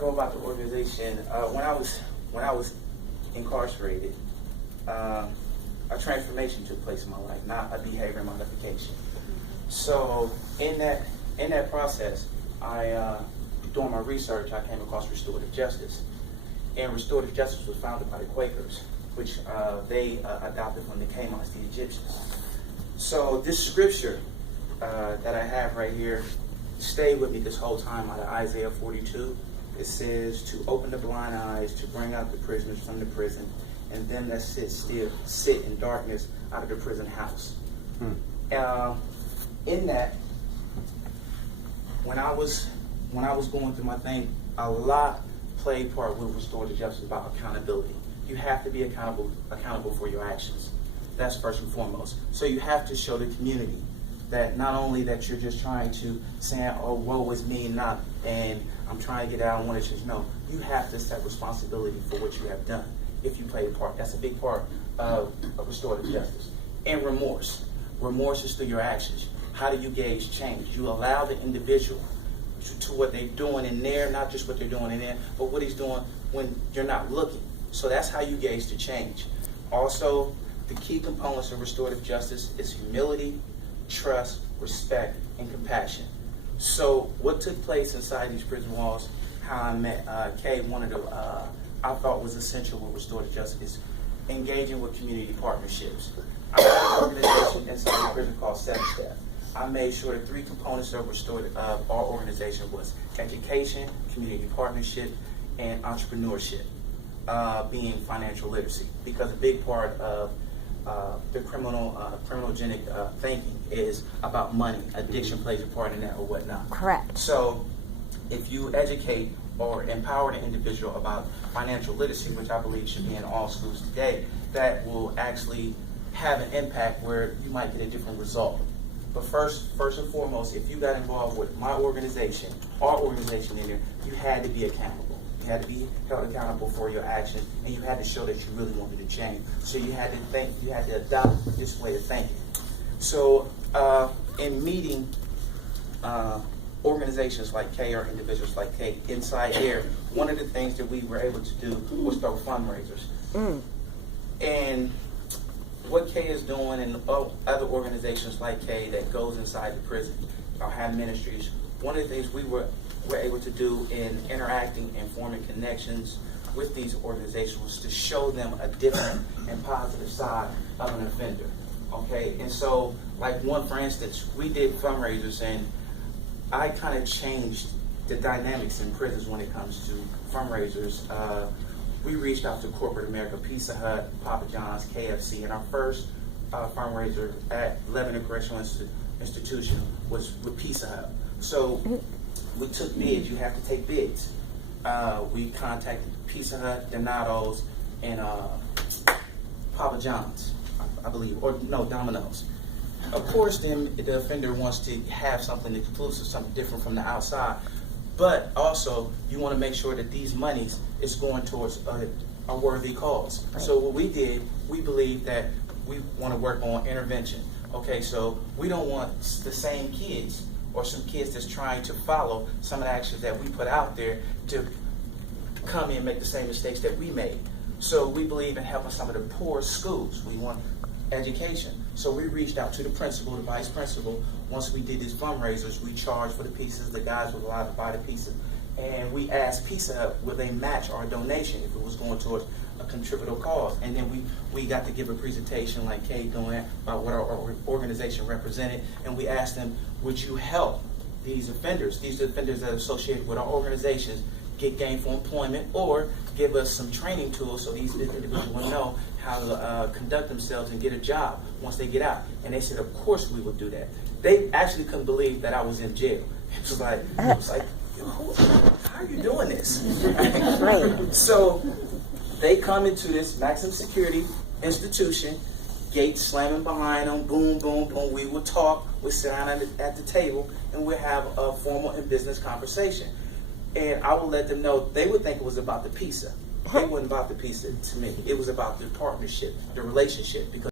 go about the organization, when I was incarcerated, a transformation took place in my life, not a behavior modification. So in that process, doing my research, I came across restorative justice. And restorative justice was founded by the Quakers, which they adopted from the Canaanites, the Egyptians. So this scripture that I have right here stayed with me this whole time out of Isaiah 42. It says to open the blind eyes, to bring out the prisoners from the prison, and them that sit in darkness out of the prison house. In that, when I was going through my thing, a lot played part with restorative justice about accountability. You have to be accountable for your actions. That's first and foremost. So you have to show the community that not only that you're just trying to say, oh, woe is me, and I'm trying to get out, I want to change. No, you have to set responsibility for what you have done if you played a part. That's a big part of restorative justice. And remorse. Remorse is through your actions. How do you gauge change? You allow the individual to what they're doing in there, not just what they're doing in there, but what he's doing when you're not looking. So that's how you gauge the change. Also, the key components of restorative justice is humility, trust, respect, and compassion. So what took place inside these prison walls, how I met Kay, one of the, I thought was essential with restorative justice is engaging with community partnerships. I have an organization inside the prison called 7 Step. I made sure the 3 components of our organization was education, community partnership, and entrepreneurship, being financial literacy. Because a big part of the criminogenic thinking is about money. Addiction plays a part in that or whatnot. Correct. So if you educate or empower the individual about financial literacy, which I believe should be in all schools today, that will actually have an impact where you might get a different result. But first and foremost, if you got involved with my organization, our organization in there, you had to be accountable. You had to be held accountable for your actions, and you had to show that you really wanted to change. So you had to think, you had to adopt this way of thinking. So in meeting organizations like Kay or individuals like Kay inside here, one of the things that we were able to do was throw fundraisers. And what Kay is doing and other organizations like Kay that goes inside the prison or have ministries, one of the things we were able to do in interacting and forming connections with these organizations was to show them a different and positive side of an offender. Okay, and so like for instance, we did fundraisers and I kind of changed the dynamics in prisons when it comes to fundraisers. We reached out to corporate America, Pizza Hut, Papa John's, KFC, and our first fundraiser at Lebanon Correctional Institution was with Pizza Hut. So we took bids. You have to take bids. We contacted Pizza Hut, Donato's, and Papa John's, I believe, or no, Domino's. Of course, then the offender wants to have something exclusive, something different from the outside. But also, you want to make sure that these monies is going towards a worthy cause. Right. So what we did, we believe that we want to work on intervention. Okay, so we don't want the same kids or some kids that's trying to follow some of the actions that we put out there to come in and make the same mistakes that we made. So we believe in helping some of the poor schools. We want education. So we reached out to the principal, the vice principal. Once we did these fundraisers, we charged for the pieces. The guys were allowed to buy the pieces. And we asked Pizza Hut, would they match our donation if it was going towards a contributor cause? And then we got to give a presentation like Kay doing about what our organization represented. And we asked them, would you help these offenders that are associated with our organizations, get gainful employment or give us some training tools so these individuals will know how to conduct themselves and get a job once they get out. And they said, of course we will do that. They actually couldn't believe that I was in jail. It was like how are you doing this? Right. So they come into this maximum security institution, gates slamming behind them, boom, boom, boom. We will talk, we'll sit down at the table, and we'll have a formal and business conversation. And I will let them know, they would think it was about the pizza. It wasn't about the pizza to me. It was about the partnership, the relationship. Because